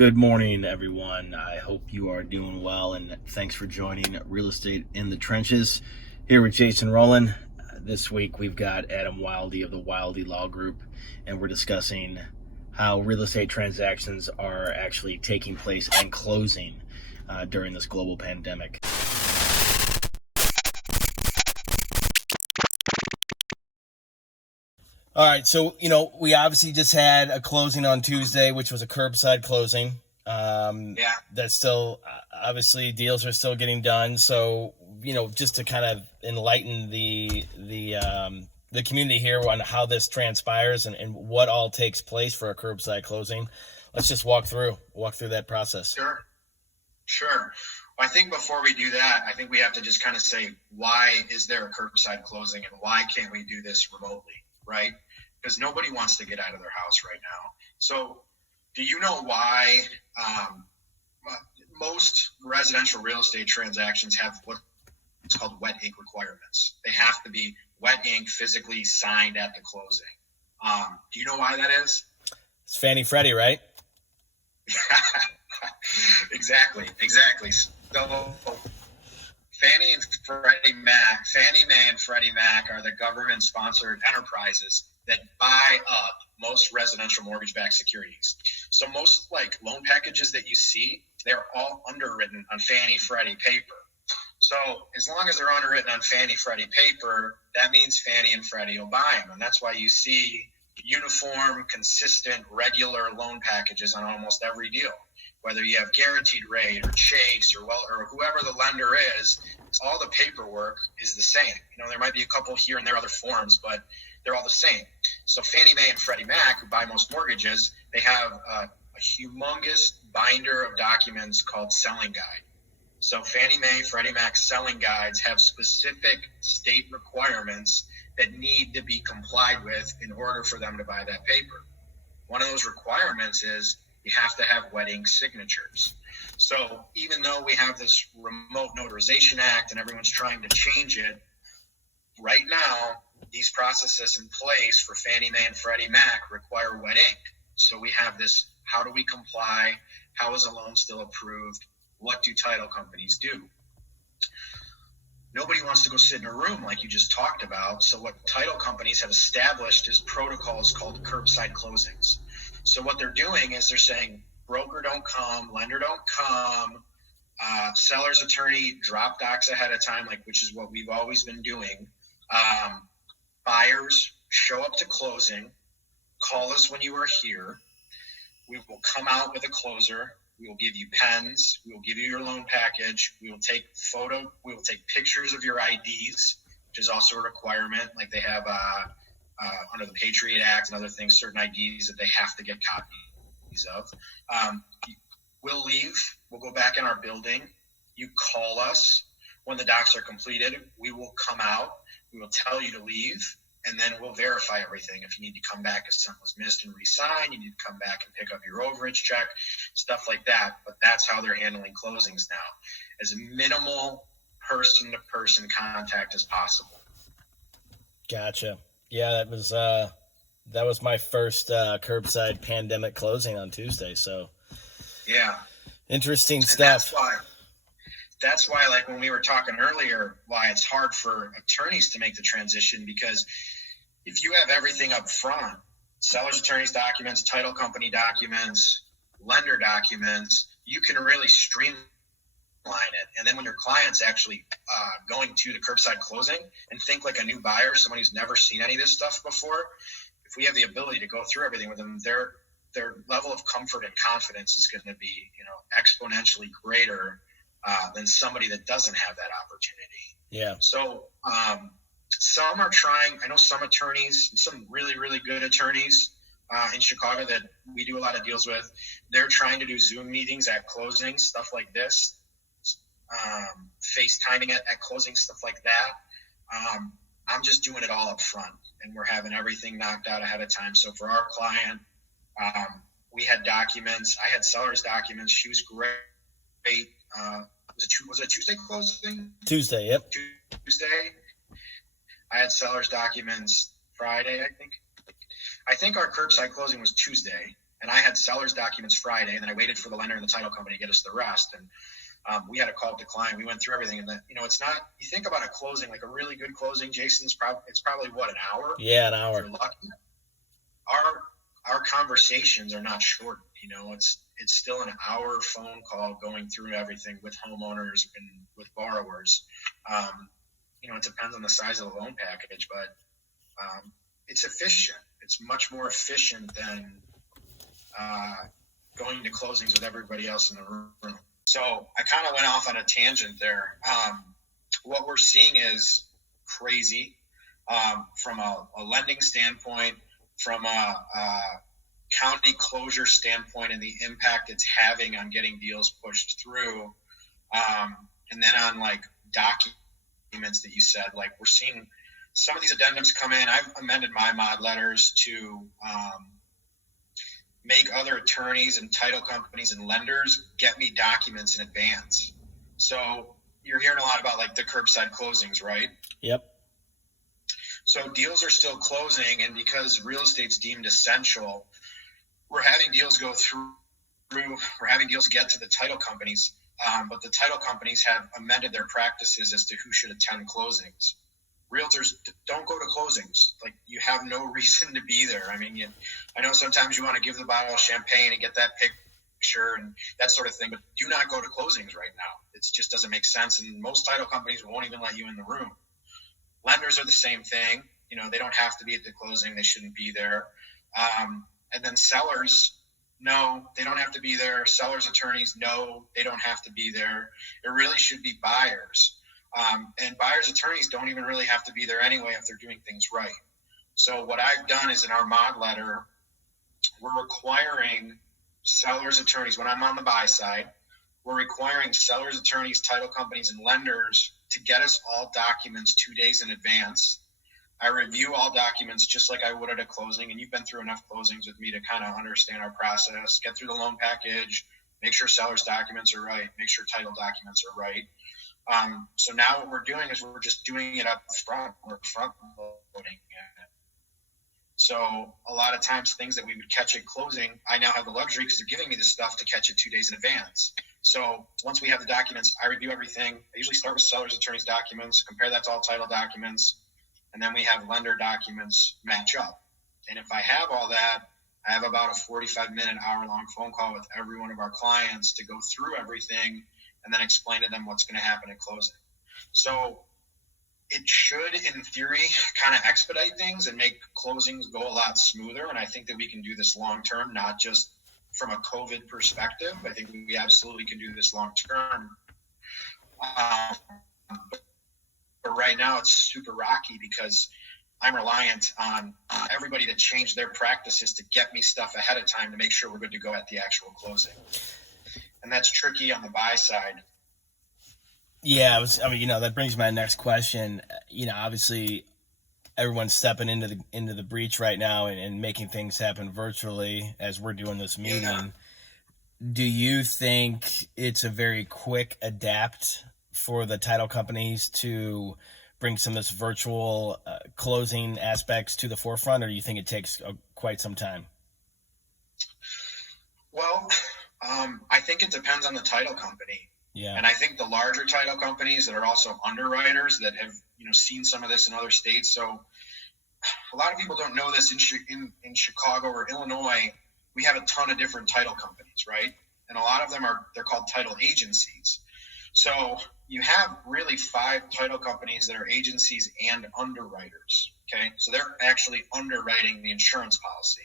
Good morning, everyone. I hope you are doing well, and thanks for joining Real Estate in the Trenches here with Jason Rowland. This week we've got Adam Wilde of the Wilde Law Group, and we're discussing how real estate transactions are actually taking place and closing during this global pandemic. All right, so, we obviously just had a closing on Tuesday, which was a curbside closing. That's still, obviously, deals are still getting done. So, just to kind of enlighten the community here on how this transpires and what all takes place for a curbside closing, let's just walk through that process. Sure. Well, I think before we do that, I think we have to just kind of say, why is there a curbside closing and why can't we do this remotely? Right? Because nobody wants to get out of their house right now. So do you know why most residential real estate transactions have what's called wet ink requirements? They have to be wet ink physically signed at the closing. Do you know why that is? It's Fannie Freddie, right? Exactly. So Fannie Mae and Freddie Mac are the government-sponsored enterprises that buy up most residential mortgage-backed securities. So most loan packages that you see, they're all underwritten on Fannie Freddie paper. So as long as they're underwritten on Fannie Freddie paper, that means Fannie and Freddie will buy them. And that's why you see uniform, consistent, regular loan packages on almost every deal. Whether you have Guaranteed Rate or Chase or whoever the lender is, all the paperwork is the same. There might be a couple here and there other forms, but they're all the same. So Fannie Mae and Freddie Mac, who buy most mortgages, they have a humongous binder of documents called selling guide. So Fannie Mae, Freddie Mac selling guides have specific state requirements that need to be complied with in order for them to buy that paper. One of those requirements is you have to have wet ink signatures. So even though we have this Remote Notarization Act and everyone's trying to change it, right now, these processes in place for Fannie Mae and Freddie Mac require wet ink. So we have this, how do we comply? How is a loan still approved? What do title companies do? Nobody wants to go sit in a room like you just talked about. So what title companies have established is protocols called curbside closings. So what they're doing is they're saying, broker don't come, lender don't come, seller's attorney drop docs ahead of time, which is what we've always been doing. Buyers show up to closing, call us when you are here. We will come out with a closer. We will give you pens. We will give you your loan package. We will take pictures of your IDs, which is also a requirement. Like they have under the Patriot Act and other things, certain IDs that they have to get copies of. We'll leave. We'll go back in our building. You call us. When the docs are completed, we will come out. We will tell you to leave, and then we'll verify everything. If you need to come back if something was missed and re-sign, you need to come back and pick up your overage check, stuff like that. But that's how they're handling closings now, as minimal person-to-person contact as possible. Gotcha. Yeah, that was my first curbside pandemic closing on Tuesday. So yeah, interesting stuff. That's why, when we were talking earlier, why it's hard for attorneys to make the transition, because if you have everything up front, seller's attorney's documents, title company documents, lender documents, you can really streamline it. And then when your client's actually going to the curbside closing and think like a new buyer, someone who's never seen any of this stuff before, if we have the ability to go through everything with them, their level of comfort and confidence is going to be, exponentially greater than somebody that doesn't have that opportunity. Yeah. So some are trying. I know some attorneys, some really, really good attorneys in Chicago that we do a lot of deals with, they're trying to do Zoom meetings at closing, stuff like this, FaceTiming at closing, stuff like that. I'm just doing it all up front, and we're having everything knocked out ahead of time. So for our client, we had documents. I had seller's documents. She was great. Was it Tuesday closing? Tuesday, yep. Tuesday. I had seller's documents Friday, I think. I think our curbside closing was Tuesday. and I had seller's documents Friday, and then I waited for the lender and the title company to get us the rest. And we had a call to client. We went through everything, and it's not. You think about a closing, like a really good closing, Jason. It's probably what, an hour? Yeah, an hour. If you're lucky. Our conversations are not short. It's still an hour phone call going through everything with homeowners and with borrowers. It depends on the size of the loan package, but it's efficient. It's much more efficient than going to closings with everybody else in the room. So I kind of went off on a tangent there. What we're seeing is crazy from a lending standpoint, from a county closure standpoint, and the impact it's having on getting deals pushed through. And then on like documents that you said, like we're seeing some of these addendums come in. I've amended my mod letters to make other attorneys and title companies and lenders get me documents in advance. So you're hearing a lot about like the curbside closings, right? Yep. So deals are still closing, and because real estate's deemed essential, we're having deals go through. We're having deals get to the title companies, but the title companies have amended their practices as to who should attend closings. Realtors don't go to closings. Like, you have no reason to be there. I mean, I know sometimes you want to give the bottle of champagne and get that picture and that sort of thing, but do not go to closings right now. It just doesn't make sense, and most title companies won't even let you in the room. Lenders are the same thing. They don't have to be at the closing. They shouldn't be there. And then sellers, no, they don't have to be there. Sellers' attorneys, no, they don't have to be there. It really should be buyers. And buyers' attorneys don't even really have to be there anyway if they're doing things right. So what I've done is in our mod letter, we're requiring sellers' attorneys, when I'm on the buy side, we're requiring sellers' attorneys, title companies, and lenders to get us all documents 2 days in advance. I review all documents just like I would at a closing, and you've been through enough closings with me to kind of understand our process, get through the loan package, make sure sellers' documents are right, make sure title documents are right. So now what we're doing is we're just doing it up front. We're front loading it. So a lot of times things that we would catch at closing, I now have the luxury because they're giving me the stuff to catch it 2 days in advance. So once we have the documents, I review everything. I usually start with seller's attorney's documents, compare that to all title documents, and then we have lender documents match up. And if I have all that, I have about a 45-minute, hour-long phone call with every one of our clients to go through everything and then explain to them what's going to happen at closing. So it should, in theory, kind of expedite things and make closings go a lot smoother. And I think that we can do this long-term, not just from a COVID perspective. I think we absolutely can do this long-term. But right now it's super rocky because I'm reliant on everybody to change their practices to get me stuff ahead of time to make sure we're good to go at the actual closing. And that's tricky on the buy side. Yeah, that brings my next question. Obviously everyone's stepping into the breach right now and making things happen virtually as we're doing this meeting. Yeah. Do you think it's a very quick adapt for the title companies to bring some of this virtual closing aspects to the forefront, or do you think it takes quite some time? Well, I think it depends on the title company. Yeah. And I think the larger title companies that are also underwriters that have, seen some of this in other states. So a lot of people don't know this in Chicago or Illinois, we have a ton of different title companies, right? And a lot of them they're called title agencies. So you have really 5 title companies that are agencies and underwriters. Okay. So they're actually underwriting the insurance policy.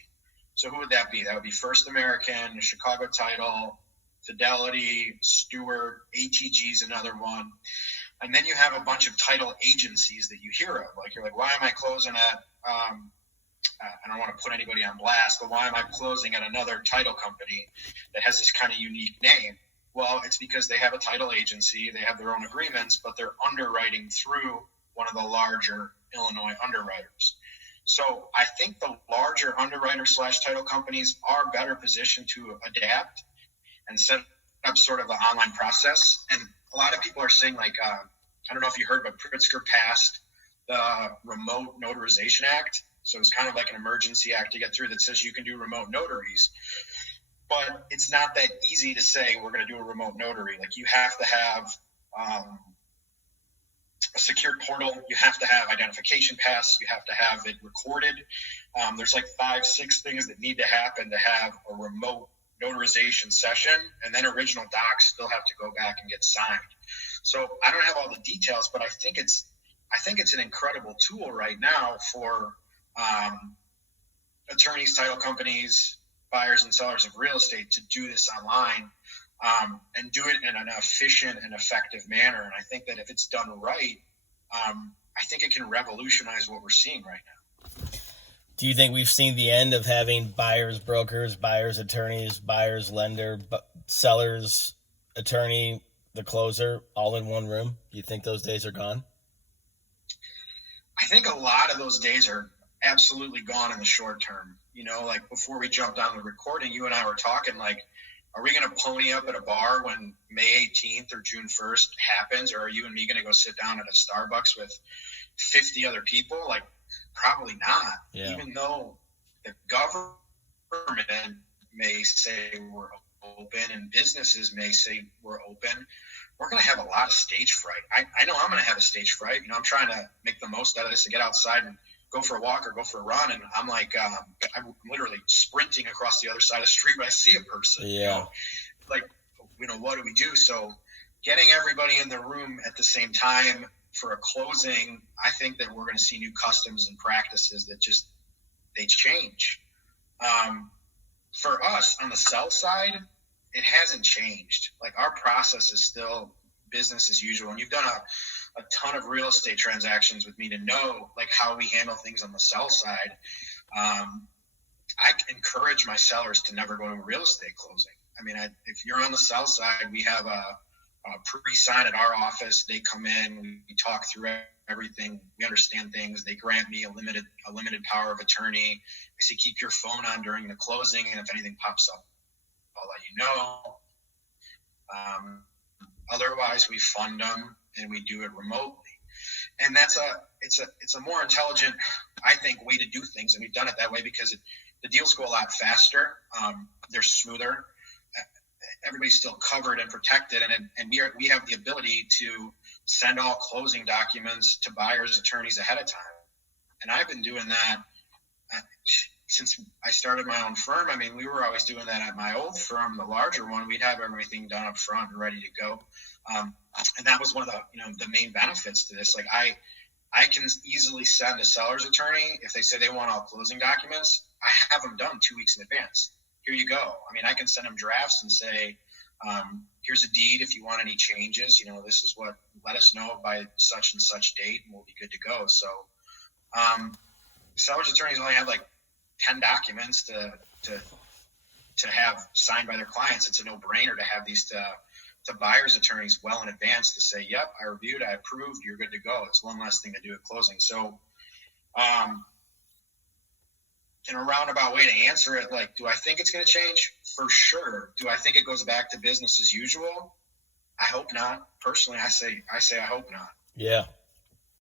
So who would that be? That would be First American, Chicago Title, Fidelity, Stewart, ATG is another one. And then you have a bunch of title agencies that you hear of. Like, you're like, why am I closing at, I don't want to put anybody on blast, but why am I closing at another title company that has this kind of unique name? Well, it's because they have a title agency, they have their own agreements, but they're underwriting through one of the larger Illinois underwriters. So I think the larger underwriter / title companies are better positioned to adapt and set up sort of the online process. And a lot of people are saying, like, I don't know if you heard, but Pritzker passed the Remote Notarization Act. So it's kind of like an emergency act to get through that says you can do remote notaries. But it's not that easy to say we're going to do a remote notary. Like, you have to have a secured portal. You have to have identification passes. You have to have it recorded. There's like 5-6 things that need to happen to have a remote notarization session, and then original docs still have to go back and get signed. So I don't have all the details, but I think it's an incredible tool right now for attorneys, title companies, buyers and sellers of real estate to do this online, and do it in an efficient and effective manner. And I think that if it's done right, I think it can revolutionize what we're seeing right now. Do you think we've seen the end of having buyers brokers, buyers attorneys, buyers lender, sellers attorney, the closer, all in one room? Do you think those days are gone? I think a lot of those days are absolutely gone in the short term. You know, like before we jumped on the recording, you and I were talking, like, are we going to pony up at a bar when May 18th or June 1st happens? Or are you and me going to go sit down at a Starbucks with 50 other people? Like, probably not. Yeah. Even though the government may say we're open and businesses may say we're open, we're going to have a lot of stage fright. I know I'm going to have a stage fright. You know, I'm trying to make the most out of this, to get outside and go for a walk or go for a run. And I'm like, I'm literally sprinting across the other side of the street when I see a person. Yeah. You know? Like, you know, what do we do? So getting everybody in the room at the same time for a closing, I think that we're going to see new customs and practices that just, they change. For us on the sell side, it hasn't changed. Like, our process is still business as usual. And you've done a ton of real estate transactions with me to know, like, how we handle things on the sell side. I encourage my sellers to never go to a real estate closing. I mean, if you're on the sell side, we have a pre-sign at our office. They come in, we talk through everything, we understand things. They grant me a limited power of attorney. I say, keep your phone on during the closing, and if anything pops up, I'll let you know. Otherwise, we fund them and we do it remotely. And it's a more intelligent, I think, way to do things. And we've done it that way because the deals go a lot faster. They're smoother. Everybody's still covered and protected. And we have the ability to send all closing documents to buyers' attorneys ahead of time. And I've been doing that since I started my own firm. I mean, we were always doing that at my old firm, the larger one. We'd have everything done up front and ready to go. And that was one of the main benefits to this. Like, I can easily send a seller's attorney, if they say they want all closing documents, I have them done 2 weeks in advance. Here you go. I mean, I can send them drafts and say, here's a deed. If you want any changes, this is what, let us know by such and such date and we'll be good to go. So, seller's attorneys only have like 10 documents to have signed by their clients. It's a no-brainer to have these to buyer's attorneys well in advance to say, yep, I reviewed, I approved, you're good to go. It's one less thing to do at closing. So, in a roundabout way to answer it, like, do I think it's going to change? For sure. Do I think it goes back to business as usual? I hope not. Personally, I say I hope not. Yeah.